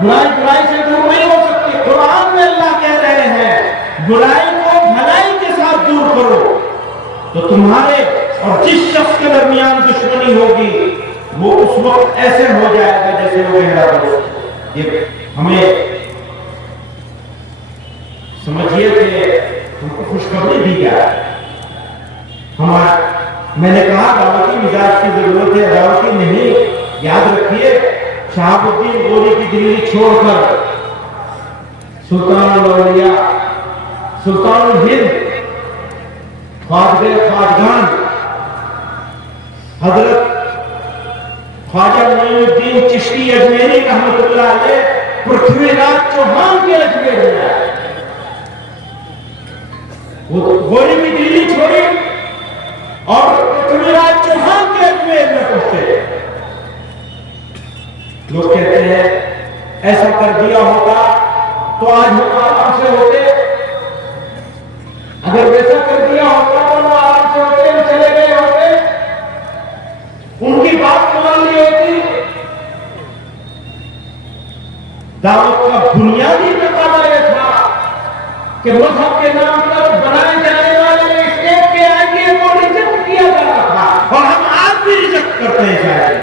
बुराई बुराई से दूर नहीं हो सकती। कुरान में अल्लाह कह रहे हैं बुराई को भलाई के साथ दूर करो, तो तुम्हारे और जिस शख्स के दरमियान दुश्मनी होगी वो उस वक्त ऐसे हो जाएगा जैसे वो मेरा दोस्त। ये हमें समझिए कि हमको खुशखबरी दी गया। हमारा मैंने कहा दावती मिजाज की जरूरत है, दावती नहीं। याद रखिए शहाबुद्दीन गोरी की दिल्ली छोड़कर सुल्तान औलिया, सुल्तान हिंद, ख्वाजगान हजरत ख्वाजा मोइनुद्दीन चिश्ती अजमेरी रहमतुल्लाह अलैह पृथ्वीराज चौहान के अजमेर में आए। वो गोरी की दिल्ली छोड़ी और पृथ्वीराज चौहान के अजमेर में पहुंचे। लोग कहते हैं ऐसा कर दिया होता तो आज हम आराम से होते, अगर वैसा कर दिया होता तो हम आराम से होते, हम चले गए होते, उनकी बात मान ली होती। दावत का बुनियादी नकारा यह था कि मजहब के नाम पर बनाए जाने वाले स्टेट के आइडिया को रिजेक्ट किया जा रहा था और हम आज भी रिजेक्ट करते हैं। शायद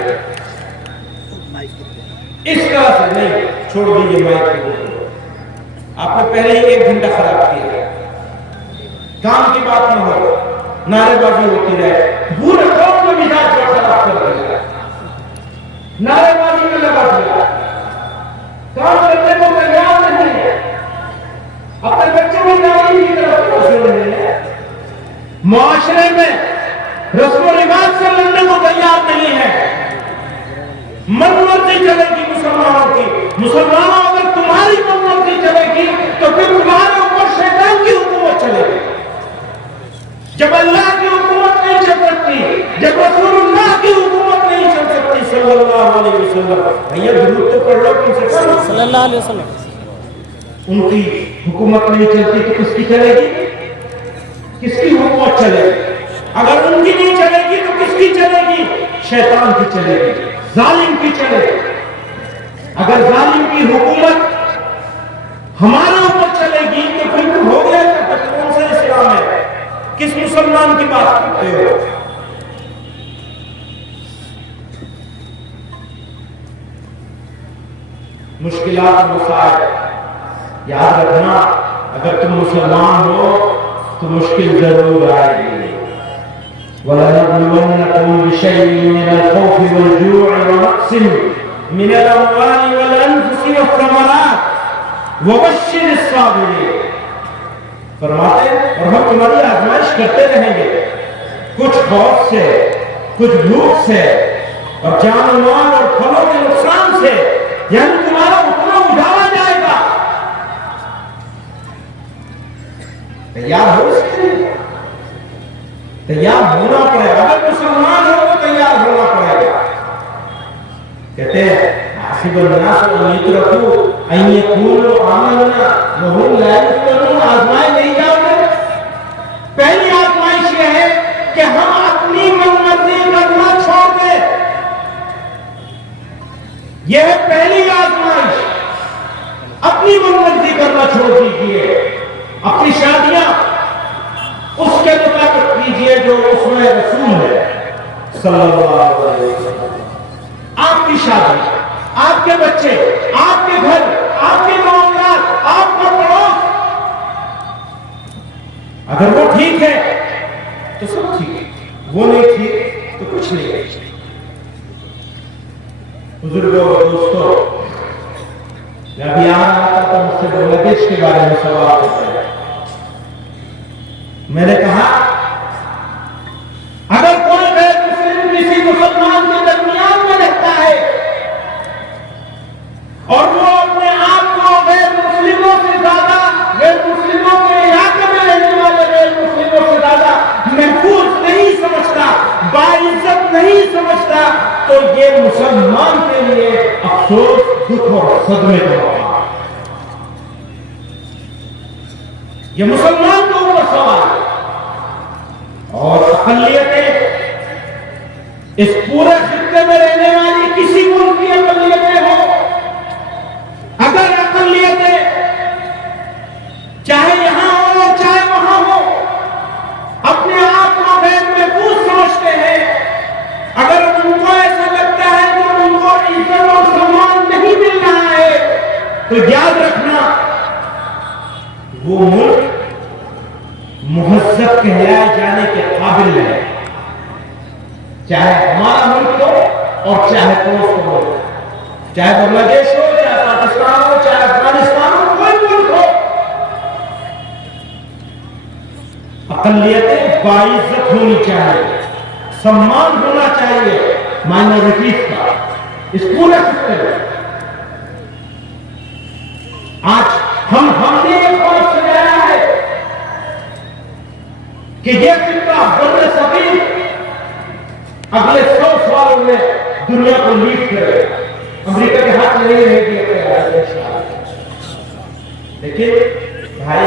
इस तरह से नहीं, छोड़ दीजिए माइक को। आपने पहले ही 1 घंटा खराब किया, काम की बात न हो, नारेबाजी होती रहे, पूरे कौम को मिजाज पर खराब कर दिया, नारेबाजी में लगा दिया, काम करने को तैयार नहीं है, अपने बच्चों की तालीम की तरफ पहुंच रहे हैं, मुआशरे में रस्म रिवाज से लड़ने को तैयार नहीं है। मनमर्जी चलेगी मुसलमानों की। मुसलमानों अगर तुम्हारी मनमर्जी चलेगी तो फिर तुम्हारे ऊपर शैतान की हुकूमत चलेगी। जब अल्लाह की हुकूमत नहीं चल सकती, जब रसूलुल्लाह की हुकूमत नहीं चल सकती सल्लल्लाहु अलैहि वसल्लम, भैया दुरूद तो पढ़ लो तुमसे सल्लल्लाहु अलैहि वसल्लम। उनकी हुकूमत नहीं चलती तो किसकी चलेगी? किसकी हुकूमत चलेगी? अगर उनकी नहीं चलेगी तो किसकी चलेगी? शैतान की चलेगी, जालिम की चलेगी। अगर जालिम की हुकूमत हमारे ऊपर चलेगी तो फिर हो गया कि कौन सा इस्लाम है? किस मुसलमान की बात करते हो? मुश्किलात मसाइल याद रखना, अगर तुम मुसलमान हो तो मुश्किल जरूर आएगी। वलनबलुवन्नकुम बिशैइन मिनल खौफि वल जू'i व नक़्सिन मिनल अम्वालि वल अनफुसि वस्समरात वबश्शिरिस साबिरीन। फरमाते और हम तुम्हारी आजमाइश करते रहेंगे, कुछ खौफ से, कुछ भूख से और जान माल और फलों के नुकसान से, यानी तुम्हारा उतना उठाया जाएगा। तैयार हो इसके लिए? तैयार होना पड़ेगा। अगर मुसलमान हो तो तैयार होना पड़ेगा। कहते हैं आजमाए नहीं जाओगे। पहली आजमाइश यह है कि हम अपनी मनमर्जी करना छोड़ दें। यह है पहली आजमाइश, अपनी मनमर्जी करना छोड़ दीजिए। अपनी शादियां उसके मुताबिक कीजिए जो उसमें रसूल है सल्लल्लाहु अलैहि वसल्लम। आपकी शादी, आपके बच्चे, आपके घर, आपके मामलात, आपका पड़ोस, अगर वो ठीक है तो सब ठीक है, वो नहीं ठीक तो कुछ नहीं है। बुजुर्गों और दोस्तों, मैं अभी आ रहा था मुझसे बांग्लादेश के बारे में सवाल होता है। मैंने कहा अगर कोई गैर मुस्लिम किसी मुसलमान के दरमियान में रहता है और वो अपने आप को गैर मुस्लिमों से ज्यादा, गैर मुस्लिमों के इलाके में रहने वाले गैर मुस्लिमों से ज्यादा महफूज नहीं समझता, बाइज्जत नहीं समझता, तो ये मुसलमान के लिए अफसोस, दुख और सदमे का मौका। ये मुसलमान के ऊपर सवाल है। और अक़लियतें, इस पूरे खित्ते में रहने वाली किसी मुल्क की अक़लियतें हो, तो याद रखना वो मुल्क मुहज्जब कहलाए जाने के काबिल है, चाहे हमारा मुल्क हो और चाहे पड़ोस का मुल्क, चाहे बांग्लादेश हो, चाहे पाकिस्तान हो, चाहे अफगानिस्तान हो, कोई मुल्क हो। अकलियतें बाइज्जत होनी चाहिए, सम्मान होना चाहिए माइनॉरिटीज का, इस पूरे सिस्टम में। आज हमने एक बात सजाया है कि ये सिक्का बर्र सगीर अगले 100 सालों में दुनिया को लीड करेगा, अमेरिका के हाथ में नहीं रहेगी। लेकिन भाई